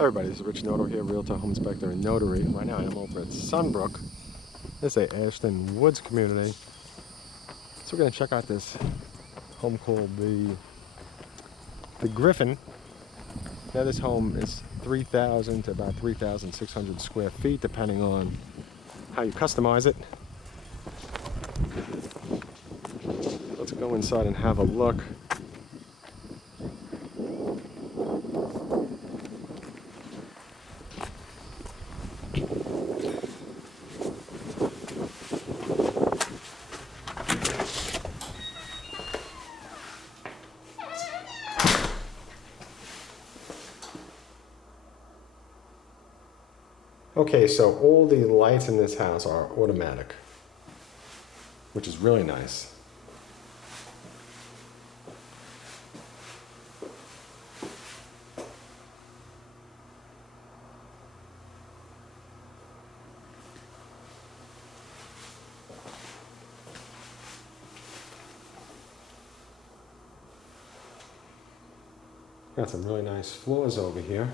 Everybody, this is Rich Noto here, Realtor, Home Inspector, and Notary. Right now I'm over at Sunbrooke. This is a Ashton Woods community. So we're going to check out this home called the Griffin. Now this home is 3,000 to about 3,600 square feet, depending on how you customize it. Let's go inside and have a look. Okay, so all the lights in this house are automatic, which is really nice. Got some really nice floors over here.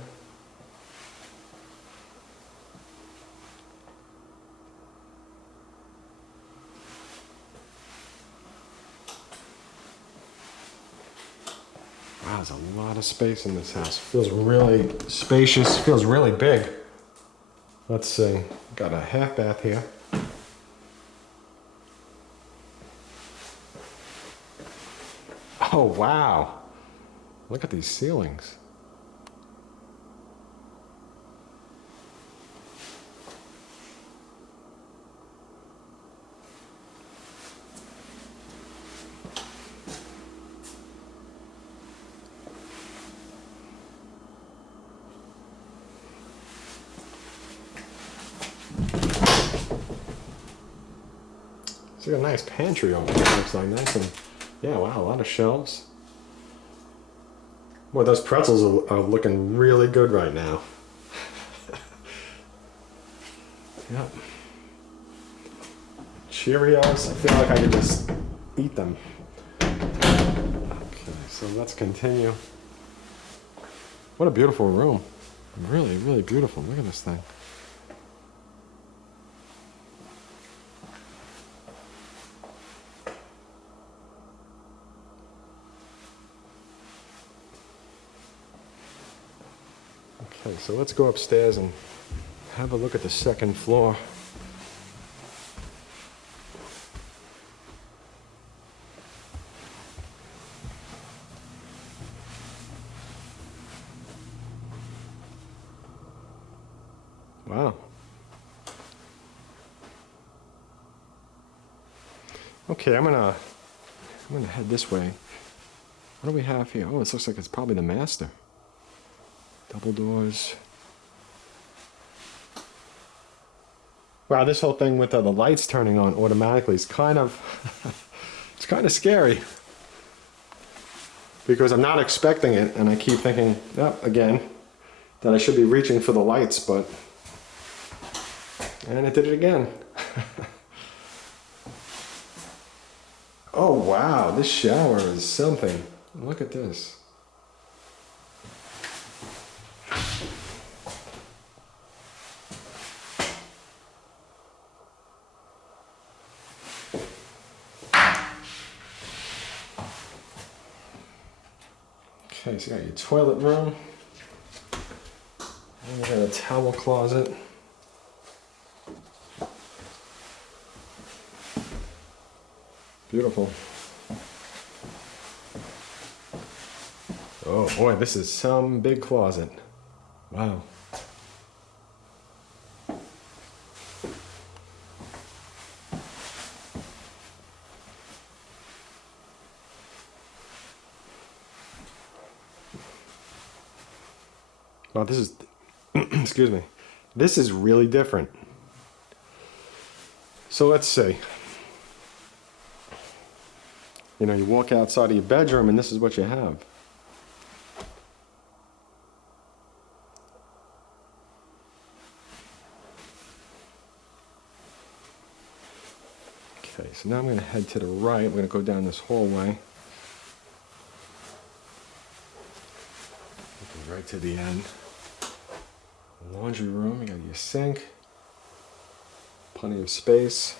Wow, there's a lot of space in this house. Feels really spacious, feels really big. Let's see, got a half bath here. Oh, wow. Look at these ceilings. It's got a nice pantry over here, looks like nice and, yeah, wow, a lot of shelves. Boy, those pretzels are looking really good right now. Yep. Cheerios, I feel like I could just eat them. Okay, so let's continue. What a beautiful room. Really, really beautiful. Look at this thing. Okay, so let's go upstairs and have a look at the second floor. Wow. Okay, I'm gonna head this way. What do we have here? Oh, this looks like it's probably the master. Double doors. Wow, this whole thing with the lights turning on automatically is kind of, it's kind of scary. Because I'm not expecting it, and I keep thinking, oh, again, that I should be reaching for the lights, but, and it did it again. Oh wow, this shower is something. Look at this. Okay, so you got your toilet room. And you got a towel closet. Beautiful. Oh boy, this is some big closet. Wow. Wow, this is, excuse me, this is really different. So let's see. You know, you walk outside of your bedroom and this is what you have. Okay, so now I'm going to head to the right. We're going to go down this hallway. Right to the end. Laundry room, you got your sink, plenty of space.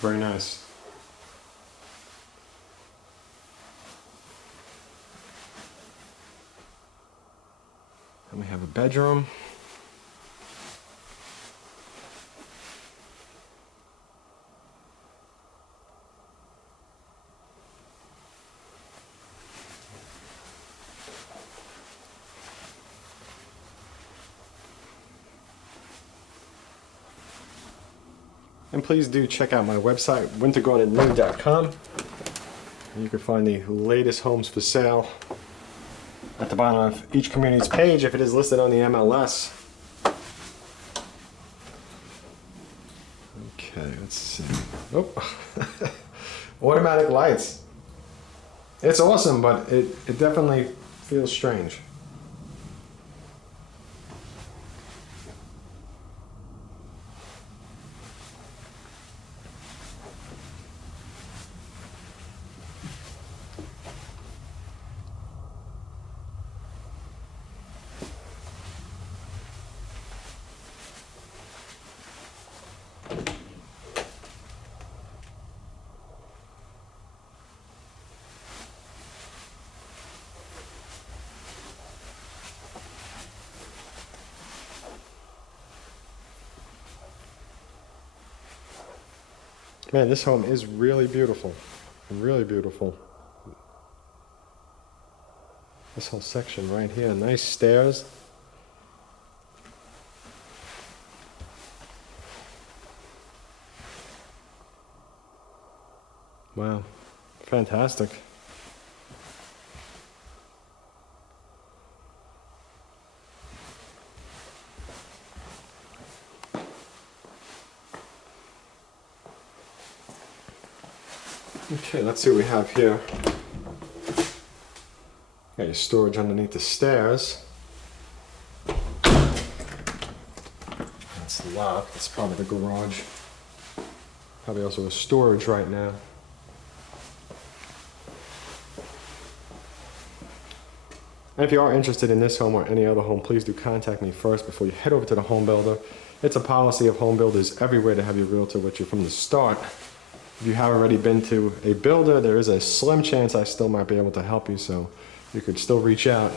Very nice. And we have a bedroom. And please do check out my website, wintergardennew.com. You can find the latest homes for sale at the bottom of each community's page if it is listed on the MLS. Okay, let's see. Oh, automatic lights. It's awesome, but it definitely feels strange. Man, this home is really beautiful. Really beautiful. This whole section right here, nice stairs. Wow, fantastic. Okay, let's see what we have here. Got your storage underneath the stairs. That's locked. It's probably the garage. Probably also a storage right now. And if you are interested in this home or any other home, please do contact me first before you head over to the home builder. It's a policy of home builders everywhere to have your realtor with you from the start. If you have already been to a builder, there is a slim chance I still might be able to help you, so you could still reach out.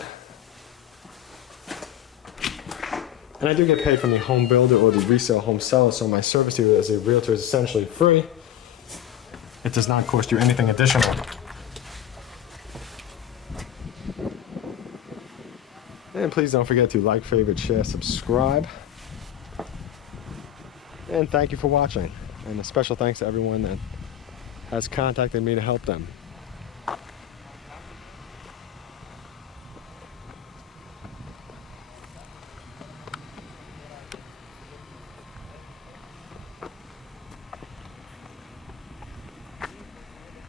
And I do get paid from the home builder or the resale home seller, so my service to you as a realtor is essentially free. It does not cost you anything additional. And please don't forget to like, favorite, share, subscribe. And thank you for watching. And a special thanks to everyone that has contacted me to help them.